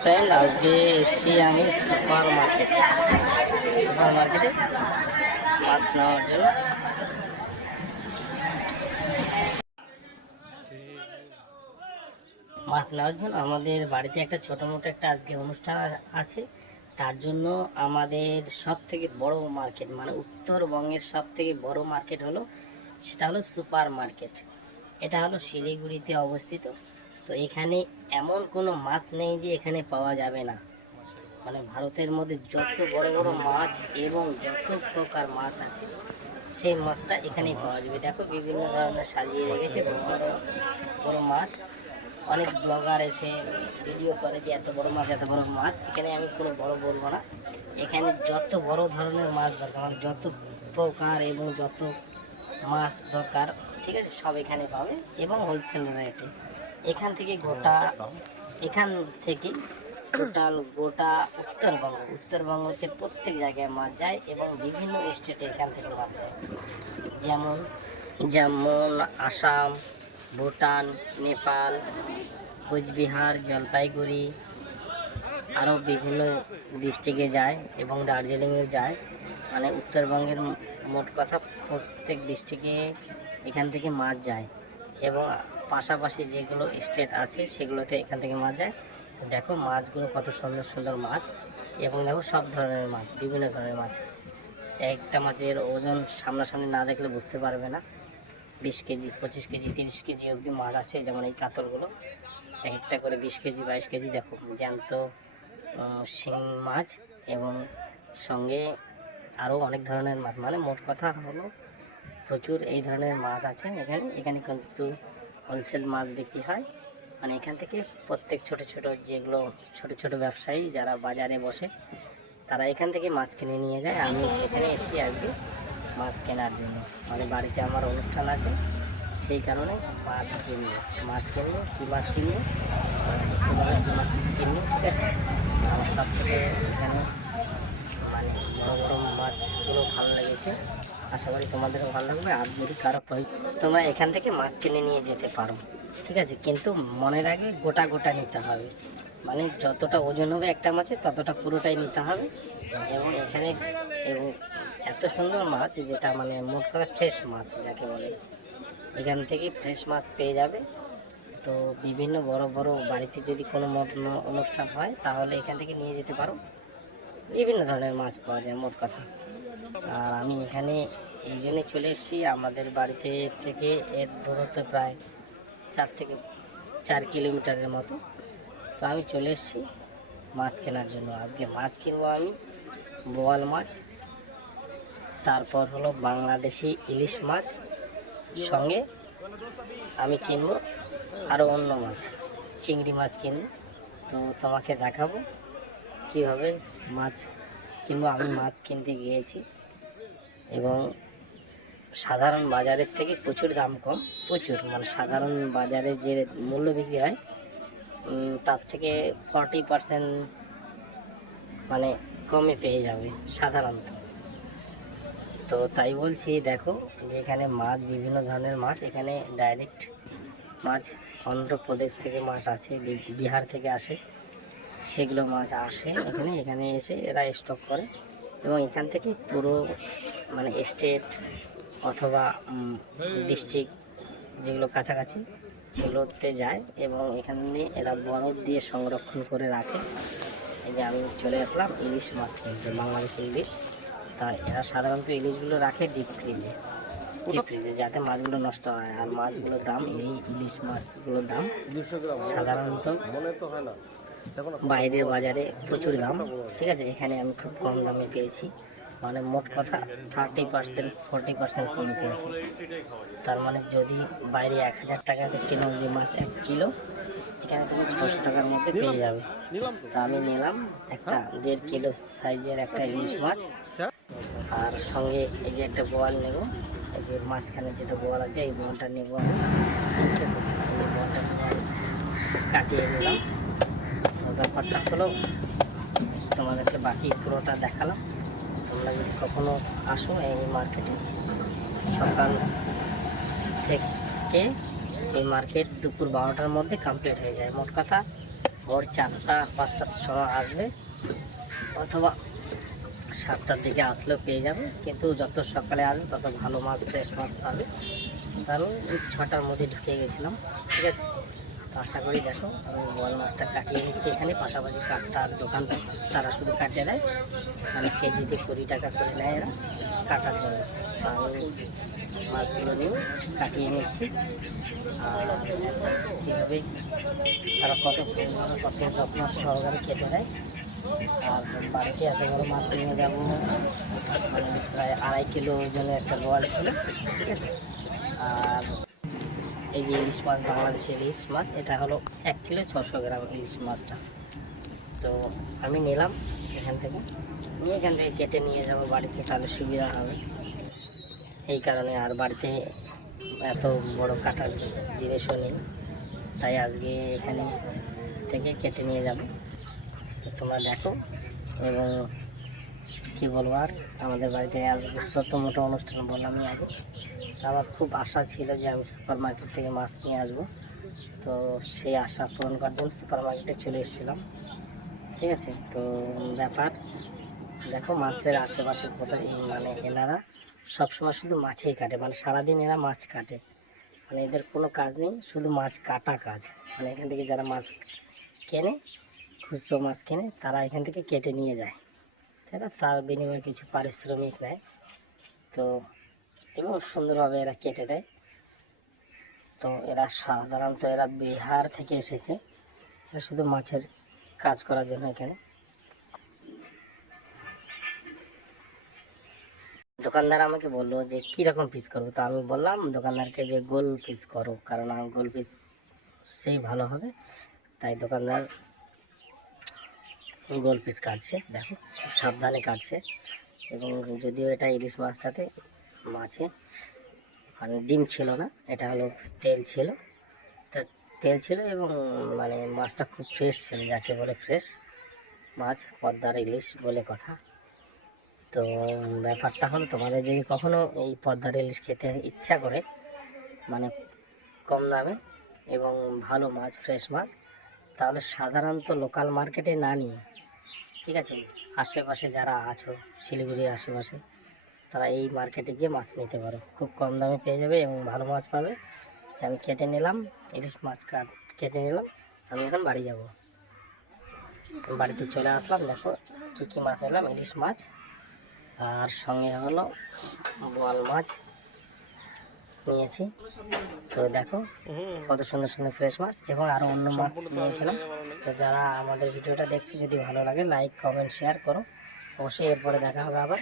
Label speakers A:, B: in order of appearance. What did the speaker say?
A: আজকে এসছি আমি সুপার মার্কেট সুপার মার্কেটে মাছ নেওয়ার জন্য মাছ নেওয়ার জন্য আমাদের বাড়িতে একটা ছোটো মোটো একটা আজকে অনুষ্ঠান আছে। তার জন্য আমাদের সব থেকে বড় মার্কেট মানে উত্তরবঙ্গের সব থেকে বড় মার্কেট হলো, সেটা হলো সুপার মার্কেট এটা হলো শিলিগুড়িতে অবস্থিত। তো এখানে এমন কোনো মাছ নেই যে এখানে পাওয়া যাবে না। মানে ভারতের মধ্যে যত বড় বড় মাছ এবং যত প্রকার মাছ আছে, সেই মাছটা এখানেই পাওয়া যাবে। দেখো বিভিন্ন ধরনের সাজিয়ে রেখেছে বড় বড় মাছ। অনেক ব্লগার এসে ভিডিও করে যে এত বড় মাছ, এত বড় মাছ। এখানে আমি কোনো বড় বলব না। এখানে যত বড় ধরনের মাছ দরকার মানে যত প্রকার এবং যত মাছ দরকার, ঠিক আছে, সব এখানে পাবে। এবং হোলসেল রেটে এখান থেকে গোটা, এখান থেকে টোটাল গোটা উত্তরবঙ্গ, উত্তরবঙ্গতে প্রত্যেক জায়গায় মাছ যায় এবং বিভিন্ন স্টেটে এখান থেকে মাছ যায়। যেমন যেমন আসাম, ভুটান, নেপাল, কোচবিহার, জলপাইগুড়ি আরও বিভিন্ন ডিস্ট্রিক্টে যায় এবং দার্জিলিংয়েও যায়। মানে উত্তরবঙ্গের মোট কথা প্রত্যেক ডিস্ট্রিক্টে এখান থেকে মাছ যায় এবং পাশাপাশি যেগুলো স্টেট আছে, সেগুলোতে এখান থেকে মাছ যায়। দেখো মাছগুলো কত সুন্দর সুন্দর মাছ এবং দেখো সব ধরনের মাছ, বিভিন্ন ধরনের মাছ। একটা মাছের ওজন সামনাসামনি না দেখলে বুঝতে পারবে না। বিশ কেজি, পঁচিশ কেজি, তিরিশ কেজি অবধি মাছ আছে, যেমন এই কাতলগুলো। এক একটা করে বিশ কেজি, বাইশ কেজি, দেখো জ্যান্ত শিং মাছ এবং সঙ্গে আরও অনেক ধরনের মাছ। মানে মোট কথা হলো, প্রচুর এই ধরনের মাছ আছে এখানে। এখানে কিন্তু হোলসেল মাছ বিক্রি হয়। মানে এখান থেকে প্রত্যেক ছোট ছোট যেগুলো ছোট ছোট ব্যবসায়ী যারা বাজারে বসে, তারা এখান থেকে মাছ কিনে নিয়ে যায়। আমি সেখানে এসেছি আজকে মাছ কেনার জন্য। মানে বাড়িতে আমার অনুষ্ঠান আছে, সেই কারণে মাছ কিনবো মাছ কিনবো কী মাছ কিনবো মাছ কিনবো ঠিক আছে? আমার সব থেকে এখানে মানে বড়ো বড় মাছগুলো ভালো লেগেছে। আশা করি তোমাদেরও ভালো লাগবে। আর যদি কারও তোমরা এখান থেকে মাছ কিনে নিয়ে যেতে পারো। ঠিক আছে? কিন্তু মনে রাখবে গোটা গোটা নিতে হবে। মানে যতটা ওজন হবে একটা মাছে ততটা পুরোটাই নিতে হবে। এবং এখানে এবং এত সুন্দর মাছ, যেটা মানে মোট কথা ফ্রেশ মাছ যাকে বলে। এখান থেকে ফ্রেশ মাছ পেয়ে যাবে। তো বিভিন্ন বড় বড় বাড়িতে যদি কোনো অনুষ্ঠান হয়, তাহলে এখান থেকে নিয়ে যেতে পারো। বিভিন্ন ধরনের মাছ পাওয়া যায়, মোট কথা। আর আমি এখানে এই জন্যে চলে এসেছি। আমাদের বাড়িতে থেকে এর দূরত্ব প্রায় চার থেকে চার কিলোমিটারের মতো। তো আমি চলে এসেছি মাছ কেনার জন্য। আজকে মাছ কিনবো আমি, বোয়াল মাছ, তারপর হলো বাংলাদেশি ইলিশ মাছ, সঙ্গে আমি কিনবো আরও অন্য মাছ, চিংড়ি মাছ কিনবো। তো তোমাকে দেখাবো কীভাবে মাছ কিংবা আমি মাছ কিনতে গিয়েছি। এবং সাধারণ বাজারের থেকে প্রচুর দাম কম, প্রচুর মানে সাধারণ বাজারে যে মূল্য বিক্রি হয় তার থেকে ফর্টি পার্সেন্ট মানে কমে পেয়ে যাবে সাধারণত। তো তাই বলছি, দেখো যে এখানে মাছ, বিভিন্ন ধরনের মাছ, এখানে ডাইরেক্ট মাছ অন্ধ্রপ্রদেশ থেকে মাছ আছে বিহার থেকে আসে। সেগুলো মাছ আসে এখানে এখানে এসে এরা স্টক করে। এবং এখান থেকে পুরো মানে স্টেট অথবা ডিস্ট্রিক্ট যেগুলো কাছাকাছি সেগুলোতে যায় এবং এখানে এরা বরফ দিয়ে সংরক্ষণ করে রাখে। এই যে আমি চলে আসলাম ইলিশ মাছ কিনতে বাংলাদেশি ইলিশ। তা এরা সাধারণত ইলিশগুলো রাখে ডিপ ফ্রিজে ডিপ ফ্রিজে যাতে মাছগুলো নষ্ট হয়। আর মাছগুলোর দাম এই ইলিশ মাছগুলোর দাম সাধারণত বাইরের বাজারে প্রচুর দাম ঠিক আছে? এখানে আমি খুব কম দামে পেয়েছি। মানে মোট কথা থার্টি পার্সেন্ট ফোরটি পার্সেন্ট কমে পেয়েছি। তার মানে যদি বাইরে এক হাজার টাকাতে কিনো যে মাছ এক কিলো এখানে তুমি ছশো টাকার মধ্যে পেয়ে যাবে। তো। আমি নিলাম একটা দেড় কিলো সাইজের একটা ইলিশ মাছ। আর সঙ্গে এই যে একটা বোয়াল নেব। এই যে মাঝখানে যেটা বোয়াল আছে এই বোয়ালটা নেব আমি। ঠিক আছে? এই বোয়ালটা কাটিয়ে নিলাম। ব্যাপারটা হলো তোমাদেরকে বাকি পুরোটা দেখালাম। তোমরা যদি কখনো আসো এই মার্কেটে সকাল থেকে এই মার্কেট দুপুর বারোটার মধ্যে কমপ্লিট হয়ে যায়। মোট কথা ভোর চারটা পাঁচটার সময় আসবে। অথবা সাতটার দিকে আসলেও পেয়ে যাবে। কিন্তু যত সকালে আসবে, তত ভালো মাছ ফ্রেশ মাছ পাবে। কারণ ছটার মধ্যে ঢুকে গেছিলাম। ঠিক আছে? তো আশা করি দেখো, আমি বল মাছটা কাটিয়ে নিচ্ছি এখানে। পাশাপাশি কাটার দোকান তারা শুধু কাটিয়ে দেয়। মানে কেজিতে কুড়ি টাকা করে নেয় এরা কাটার জন্য। আমি মাছগুলো নিয়ে কাটিয়ে নিচ্ছি। আর কীভাবে তারা কত কত যত্ন সহকারে কেটে দেয় আর বাড়িতে এত বড় মাছ নিয়ে যাব মানে প্রায় আড়াই কিলো ওজনের একটা বোয়াল ছিল, ঠিক আছে? আর এই যে ইলিশ মাছ বাংলাদেশের ইলিশ মাছ, এটা হলো এক কিলো ছশো গ্রাম ইলিশ মাছটা। তো আমি নিলাম এখান থেকে। নিয়ে এখান থেকে কেটে নিয়ে যাব বাড়িতে, তাহলে সুবিধা হবে। এই কারণে আর বাড়িতে এত বড় কাটার জিনিসও নেই। তাই আজকে এখানে থেকে কেটে নিয়ে যাব। তোমরা দেখো এবং কী বলব আর? আমাদের বাড়িতে আজকে ছোটো মোটো অনুষ্ঠান বললামই আগে। আমার খুব আশা ছিল যে আমি সুপার মার্কেট থেকে মাছ নিয়ে আসব। তো সেই আশা পূরণ করার জন্য সুপার মার্কেটে চলে এসেছিলাম। ঠিক আছে? তো ব্যাপার, দেখো মাছের আশেপাশে কোথায় মানে এনারা সবসময় শুধু মাছেই কাটে। মানে সারাদিন এরা মাছ কাটে। মানে এদের কোনো কাজ নেই, শুধু মাছ কাটা কাজ। মানে এখান থেকে যারা মাছ কেনে, খুচরো মাছ কেনে, তারা এখান থেকে কেটে নিয়ে যায়। না তার বিনিময়ে কিছু পারিশ্রমিক নেয়। তো এবং সুন্দরভাবে এরা কেটে দেয়। তো এরা সাধারণত এরা বিহার থেকে এসেছে। এরা শুধু মাছের কাজ করার জন্য এখানে। দোকানদার আমাকে বলল যে কীরকম পিস করব? তো আমি বললাম, দোকানদারকে যে গোল পিস করো, কারণ গোল পিস সেই ভালো হবে। তাই দোকানদার গোল পিস কাটছে, দেখো, খুব সাবধানে কাটছে। এবং যদিও এটা ইলিশ মাছটাতে মাছে মানে ডিম ছিল না, এটা হলো তেল ছিল। তো তেল ছিল এবং মানে মাছটা খুব ফ্রেশ ছিল, যাকে বলে ফ্রেশ মাছ, পদ্মার ইলিশ বলে কথা। তো ব্যাপারটা হলো তোমাদের যদি কখনো এই পদ্মার ইলিশ খেতে ইচ্ছা করে মানে কম দামে এবং ভালো মাছ ফ্রেশ মাছ তাহলে সাধারণত লোকাল মার্কেটে না নিয়ে, ঠিক আছে? আশেপাশে যারা আছো, শিলিগুড়ির আশেপাশে, তারা এই মার্কেটে গিয়ে মাছ নিতে পারো। খুব কম দামে পেয়ে যাবে এবং ভালো মাছ পাবে। আমি কেটে নিলাম, ইলিশ মাছ কাট কেটে নিলাম, আমি এখন বাড়ি যাব। বাড়িতে চলে আসলাম, দেখো কী কী মাছ নিলাম, ইলিশ মাছ, আর সঙ্গে হলো বোয়াল মাছ। নিয়েছি। তো দেখো কত সুন্দর সুন্দর ফ্রেশ মাছ এবং আরও অন্য মাছ নিয়েছিলাম। তো যারা আমাদের ভিডিওটা দেখছে, যদি ভালো লাগে লাইক কমেন্ট শেয়ার করো। অবশ্যই এরপরে দেখা হবে আবার।